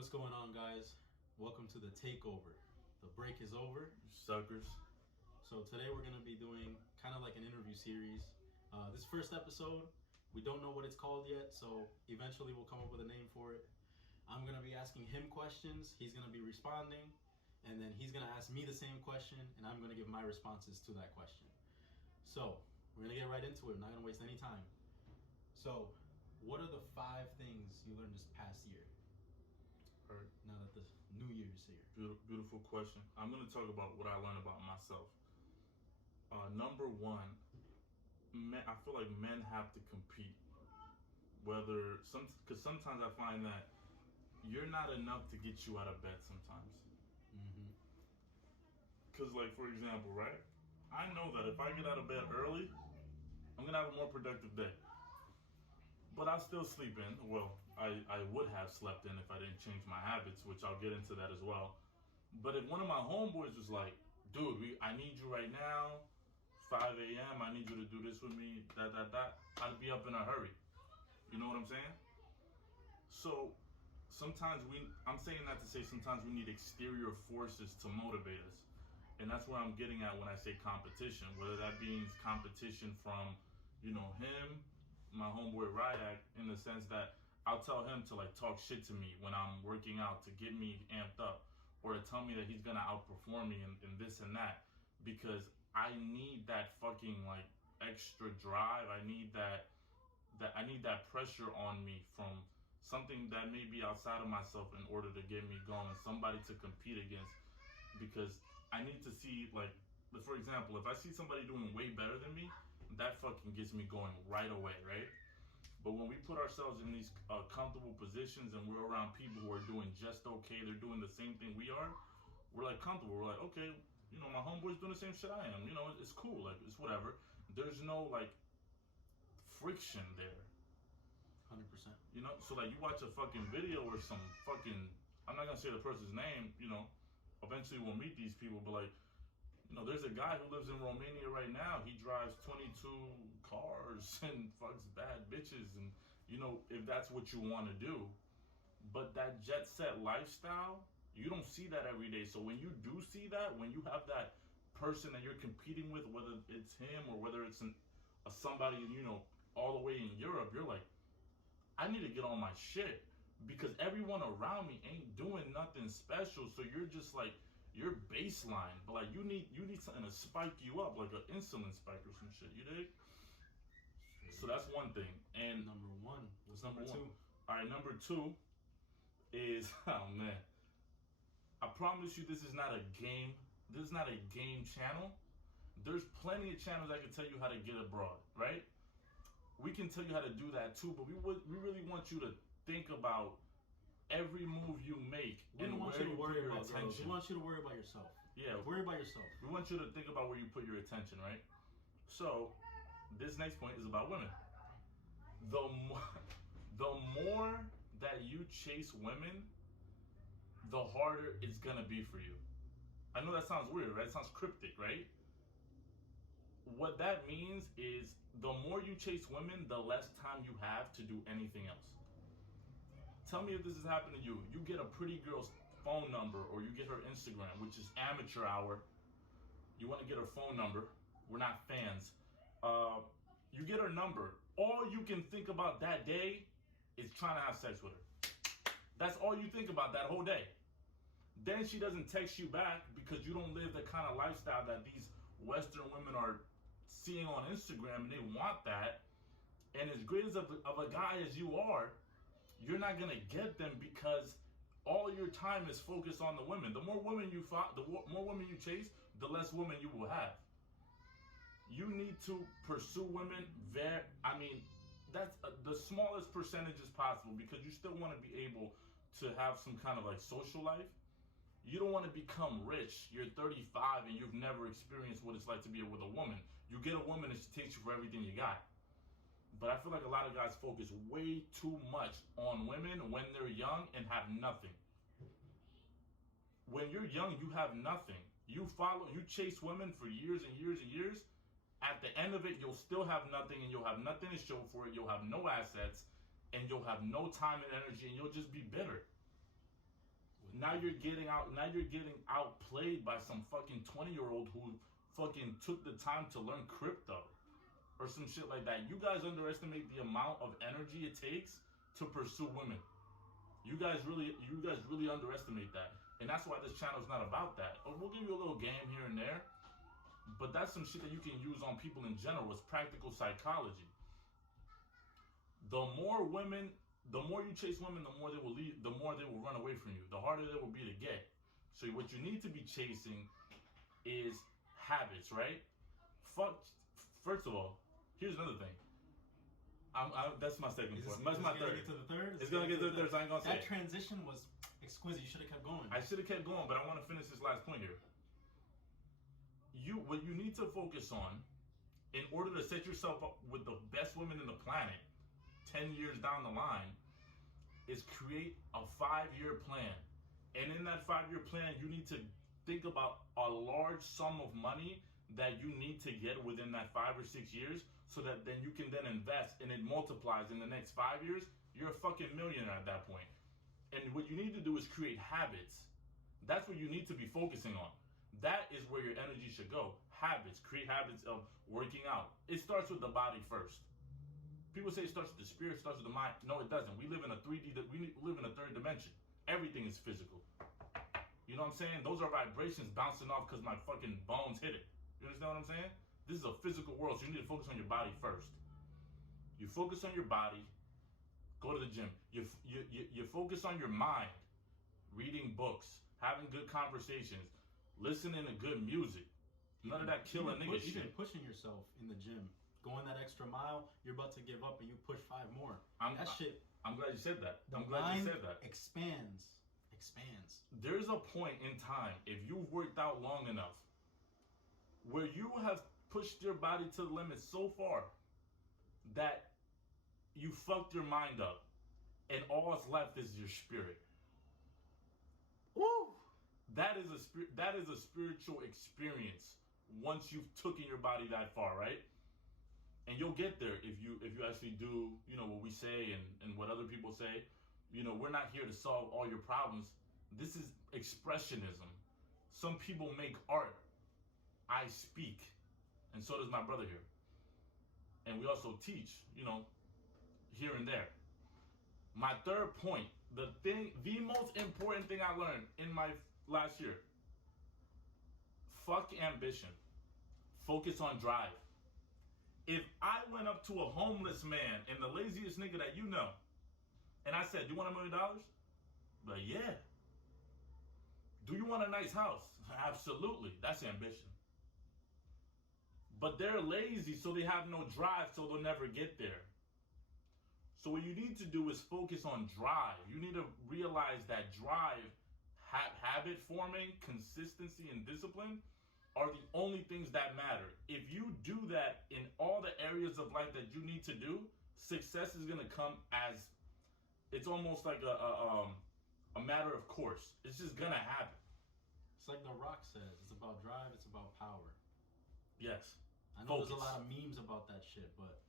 What's going on, guys? Welcome to the takeover. The break is over. You suckers. So today we're going to be doing kind of like an interview series. This first episode, we don't know what it's called yet, so eventually we'll come up with a name for it. I'm going to be asking him questions, he's going to be responding, and then he's going to ask me the same question, and I'm going to give my responses to that question. So we're going to get right into it. I'm not going to waste any time. So what are the 5 things you learned this past year? Right. Now that the new year is here. Beautiful question. I'm going to talk about what I learned about myself. Number one, I feel like men have to compete. Because sometimes I find that you're not enough to get you out of bed sometimes. Because, like, for example, right? I know that if I get out of bed early, I'm going to have a more productive day. But I'll still sleep in. Well, I would have slept in if I didn't change my habits, which I'll get into that as well. But if one of my homeboys was like, dude, I need you right now, 5 a.m., I need you to do this with me, I'd be up in a hurry. You know what I'm saying? So sometimes I'm saying that to say sometimes we need exterior forces to motivate us. And that's where I'm getting at when I say competition, whether that means competition from, him, my homeboy Ryack, in the sense that I'll tell him to like talk shit to me when I'm working out to get me amped up, or to tell me that he's gonna outperform me in this and that, because I need that fucking like extra drive. I need that pressure on me from something that may be outside of myself in order to get me going, somebody to compete against, because I need to see, like, for example, if I see somebody doing way better than me, that fucking gets me going right away, right? But when we put ourselves in these comfortable positions and we're around people who are doing just okay, they're doing the same thing we are, we're like comfortable. We're like, okay, my homeboy's doing the same shit I am. It's cool, like, it's whatever. There's no like friction there. 100%. So like you watch a fucking video or some fucking, I'm not gonna say the person's name, eventually we'll meet these people, but like, there's a guy who lives in Romania right now. He drives 22 cars and fucks bad bitches. And, if that's what you want to do. But that jet set lifestyle, you don't see that every day. So when you do see that, when you have that person that you're competing with, whether it's him or whether it's somebody, all the way in Europe, you're like, I need to get on my shit, because everyone around me ain't doing nothing special. So you're just like, your baseline, but like you need something to spike you up, like an insulin spike or some shit. You dig? So that's one thing. And number 1. What's number 2? All right, number 2 is, oh man, I promise you, this is not a game. This is not a game channel. There's plenty of channels that can tell you how to get abroad, right? We can tell you how to do that too, but we really want you to think about every move you make. We don't want you to worry about girls. We want you to worry about yourself. Yeah. Worry about yourself. We want you to think about where you put your attention, right? So, this next point is about women. The more that you chase women, the harder it's gonna be for you. I know that sounds weird, right? It sounds cryptic, right? What that means is the more you chase women, the less time you have to do anything else. Tell me if this has happened to you. You get a pretty girl's phone number, or you get her Instagram, which is amateur hour. You want to get her phone number. We're not fans. You get her number. All you can think about that day is trying to have sex with her. That's all you think about that whole day. Then she doesn't text you back because you don't live the kind of lifestyle that these Western women are seeing on Instagram, and they want that. And as great as of a guy as you are, you're not gonna get them because all your time is focused on the women. The more women you more women you chase, the less women you will have. You need to pursue women that's the smallest percentages possible, because you still want to be able to have some kind of like social life. You don't want to become rich. You're 35 and you've never experienced what it's like to be with a woman. You get a woman and she takes you for everything you got. But I feel like a lot of guys focus way too much on women when they're young and have nothing. When you're young, you have nothing. You chase women for years and years and years. At the end of it, you'll still have nothing, and you'll have nothing to show for it. You'll have no assets, and you'll have no time and energy, and you'll just be bitter. Now you're getting outplayed by some fucking 20-year-old who fucking took the time to learn crypto or some shit like that. You guys underestimate the amount of energy it takes to pursue women. You guys really underestimate that. And that's why this channel is not about that. We'll give you a little game here and there, but that's some shit that you can use on people in general. It's practical psychology. The more you chase women, the more they will leave, the more they will run away from you. The harder they will be to get. So what you need to be chasing is habits, right? First of all, here's another thing. That's my second point. That's my third. Get to the third? It's gonna get to the third, so I ain't gonna say that transition was exquisite. You should have kept going. I should have kept going, but I want to finish this last point here. What you need to focus on in order to set yourself up with the best women in the planet 10 years down the line is create a 5-year plan. And in that 5-year plan, you need to think about a large sum of money that you need to get within that 5 or 6 years, so that then you can then invest and it multiplies in the next 5 years. You're a fucking millionaire at that point. And what you need to do is create habits. That's what you need to be focusing on. That is where your energy should go. Habits. Create habits of working out. It starts with the body first. People say it starts with the spirit, it starts with the mind. No, it doesn't. We live in a 3D, we live in a third dimension. Everything is physical. You know what I'm saying? Those are vibrations bouncing off because my fucking bones hit it. You understand what I'm saying? This is a physical world, so you need to focus on your body first. You focus on your body, go to the gym. You focus on your mind, reading books, having good conversations, listening to good music. None of that killing nigga shit. Even pushing yourself in the gym, going that extra mile, you're about to give up and you push 5 more. I'm glad you said that. The mind expands. There's a point in time, if you've worked out long enough, where you have pushed your body to the limit so far that you fucked your mind up and all that's left is your spirit. Woo! That is a spiritual experience once you've taken your body that far, right? And you'll get there if you actually do, what we say and what other people say. We're not here to solve all your problems. This is expressionism. Some people make art. I speak. And so does my brother here. And we also teach, here and there. My third point, the most important thing I learned in my last year. Fuck ambition. Focus on drive. If I went up to a homeless man and the laziest nigga that you know, and I said, "Do you want $1 million?" But yeah. Do you want a nice house? Absolutely. That's ambition. But they're lazy, so they have no drive, so they'll never get there. So what you need to do is focus on drive. You need to realize that drive, habit forming, consistency, and discipline are the only things that matter. If you do that in all the areas of life that you need to do, success is going to come as, it's almost like a matter of course. It's just going to happen. It's like The Rock says, it's about drive, it's about power. Yes. I know there's a lot of memes about that shit, but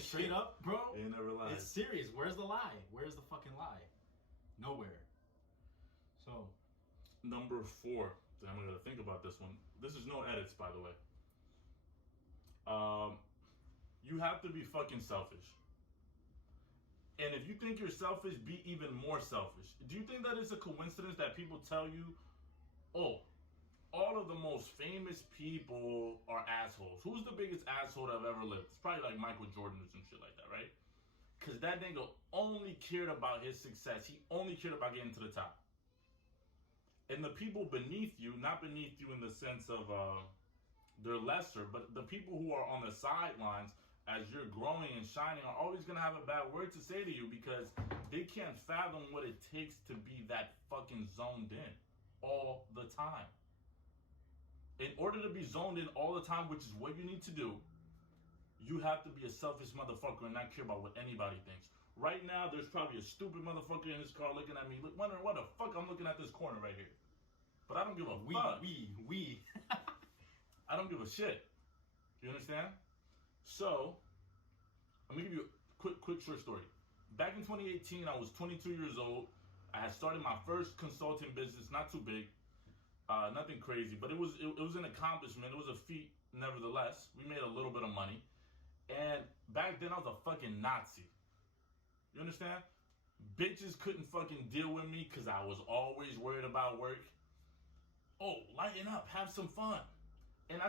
straight up, bro, you never lied. It's serious. Where's the lie? Where's the fucking lie? Nowhere. So, number 4. I'm gonna think about this one. This is no edits, by the way. You have to be fucking selfish. And if you think you're selfish, be even more selfish. Do you think that it's a coincidence that people tell you, oh, all of the most famous people are assholes? Who's the biggest asshole that have ever lived? It's probably like Michael Jordan or some shit like that, right? Because that nigga only cared about his success. He only cared about getting to the top. And the people beneath you, not beneath you in the sense of they're lesser, but the people who are on the sidelines as you're growing and shining are always going to have a bad word to say to you because they can't fathom what it takes to be that fucking zoned in all the time. In order to be zoned in all the time, which is what you need to do, you have to be a selfish motherfucker and not care about what anybody thinks. Right now, there's probably a stupid motherfucker in his car looking at me, wondering what the fuck I'm looking at this corner right here. But I don't give a fuck. We. I don't give a shit. You understand? So, I'm gonna give you a quick short story. Back in 2018, I was 22 years old. I had started my first consulting business, not too big, nothing crazy, but it was an accomplishment. It was a feat, nevertheless. We made a little bit of money, and back then I was a fucking Nazi. You understand? Bitches couldn't fucking deal with me because I was always worried about work. Oh, lighten up, have some fun. And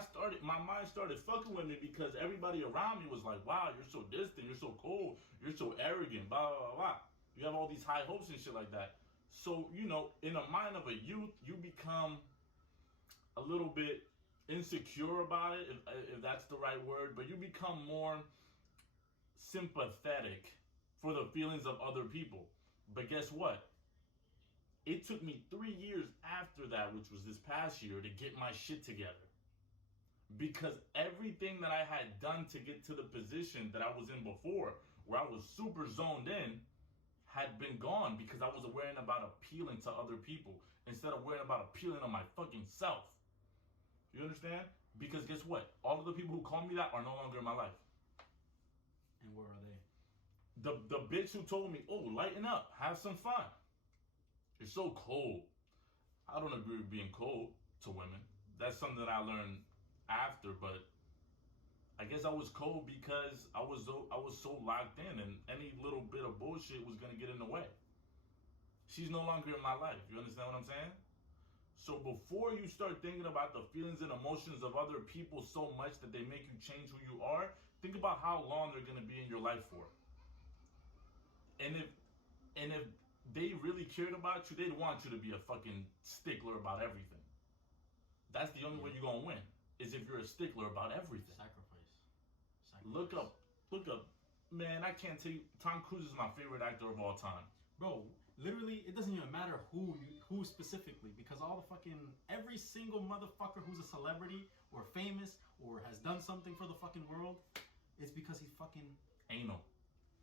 my mind started fucking with me because everybody around me was like, wow, you're so distant, you're so cold, you're so arrogant, blah, blah, blah. You have all these high hopes and shit like that. So, you know, in the mind of a youth, you become a little bit insecure about it, if that's the right word, but you become more sympathetic for the feelings of other people. But guess what? It took me 3 years after that, which was this past year, to get my shit together. Because everything that I had done to get to the position that I was in before, where I was super zoned in, had been gone because I was worrying about appealing to other people instead of worrying about appealing to my fucking self. You understand? Because guess what? All of the people who call me that are no longer in my life. And where are they? The bitch who told me, oh, lighten up, have some fun. You're so cold. I don't agree with being cold to women. That's something that I learned after, but I guess I was cold because I was so locked in, and any little bit of bullshit was gonna get in the way. She's no longer in my life. You understand what I'm saying? So before you start thinking about the feelings and emotions of other people so much that they make you change who you are, think about how long they're gonna be in your life for. And if they really cared about you, they'd want you to be a fucking stickler about everything. That's the only way you're gonna win, is if you're a stickler about everything. Sacrifice. Look up. Man, I can't tell you. Tom Cruise is my favorite actor of all time. Bro, literally, it doesn't even matter who specifically, because every single motherfucker who's a celebrity or famous or has done something for the fucking world, it's because he's fucking anal.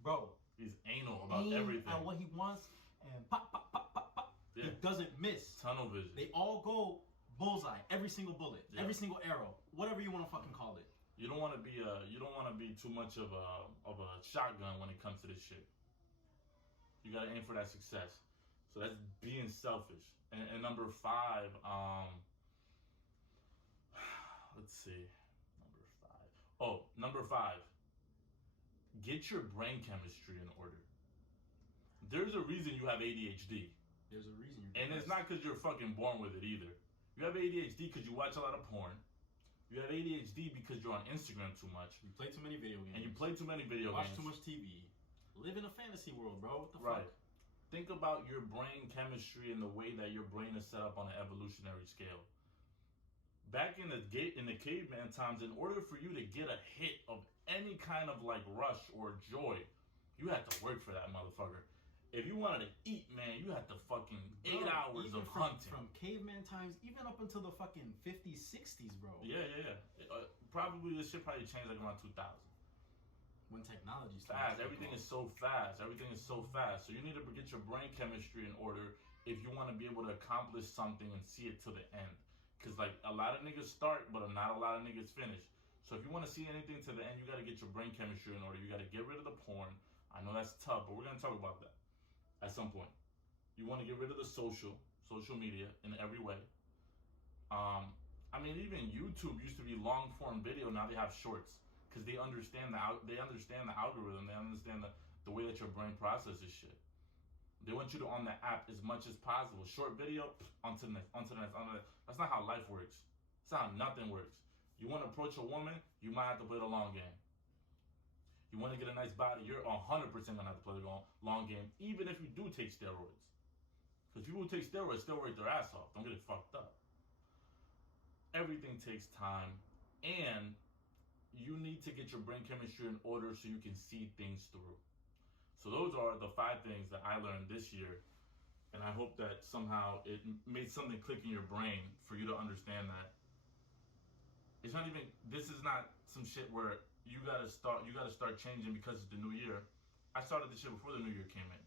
Bro, he's anal about everything. At what he wants, and pop, pop, pop, pop, pop. Yeah. He doesn't miss. Tunnel vision. They all go bullseye. Every single bullet, every single arrow, whatever you want to fucking call it. You don't want to be too much of a shotgun when it comes to this shit. You gotta aim for that success. So that's being selfish. And number 5, let's see, number 5. Get your brain chemistry in order. There's a reason you have ADHD. There's a reason and it's not because you're fucking born with it either. You have ADHD because you watch a lot of porn. You have ADHD because you're on Instagram too much. You play too many video games. And you play too many video games. Watch too much TV. Live in a fantasy world, bro. What the fuck? Right. Think about your brain chemistry and the way that your brain is set up on an evolutionary scale. Back in the caveman times, in order for you to get a hit of any kind of like rush or joy, you had to work for that motherfucker. If you wanted to eat, man, you had to fucking 8 hours of hunting. From caveman times, even up until the fucking 50s, 60s, bro. Yeah. Probably this shit probably changed like around 2000. When technology started. Everything is so fast. So you need to get your brain chemistry in order if you want to be able to accomplish something and see it to the end. Because like a lot of niggas start, but not a lot of niggas finish. So if you want to see anything to the end, you got to get your brain chemistry in order. You got to get rid of the porn. I know that's tough, but we're going to talk about that at some point. You want to get rid of the social media in every way. I mean, even YouTube used to be long form video. Now they have shorts because they understand the algorithm. They understand the way that your brain processes shit. They want you to on the app as much as possible. Short video, onto the next. That's not how life works. That's how nothing works. You want to approach a woman, you might have to play the long game. You want to get a nice body, you're 100% going to have to play the long game, even if you do take steroids. Because people who take steroids still work their ass off. Don't get it fucked up. Everything takes time, and you need to get your brain chemistry in order so you can see things through. So those are the 5 things that I learned this year, and I hope that somehow it made something click in your brain for you to understand that it's not even, this is not some shit where you gotta start changing because it's the new year. I started this shit before the new year came in.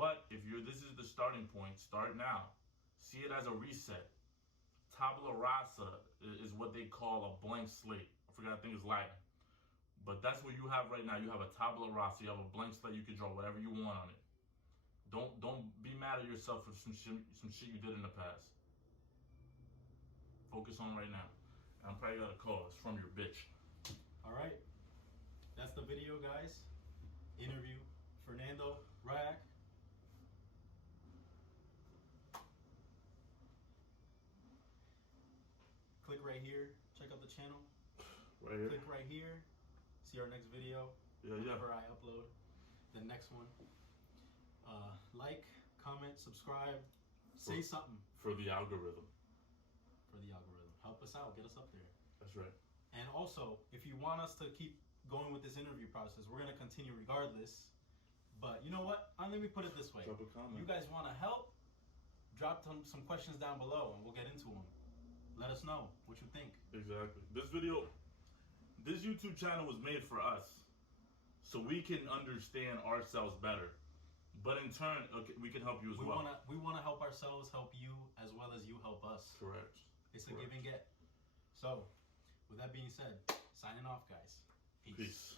But if this is the starting point, start now. See it as a reset. Tabula rasa is what they call a blank slate. I think it's Latin. But that's what you have right now. You have a tabula rasa. You have a blank slate. You can draw whatever you want on it. Don't be mad at yourself for some shit you did in the past. Focus on right now. I'm probably got a call. It's from your bitch. All right. That's the video, guys. Interview Fernando, Ryack. Click right here. Check out the channel. Right here. Click right here. See our next video. Yeah, whenever I upload the next one. Like, comment, subscribe. Say something for the algorithm. For the algorithm. Help us out. Get us up there. That's right. And also, if you want us to keep going with this interview process, we're going to continue regardless. But you know what? Let me put it this way. Drop a comment. You guys want to help? Drop some questions down below and we'll get into them. Let us know what you think. Exactly. This YouTube channel was made for us, so we can understand ourselves better. But in turn, okay, we can help you as well. We want to help ourselves, help you, as well as you help us. Correct. It's a give and get. So, with that being said, signing off, guys. Peace. Peace.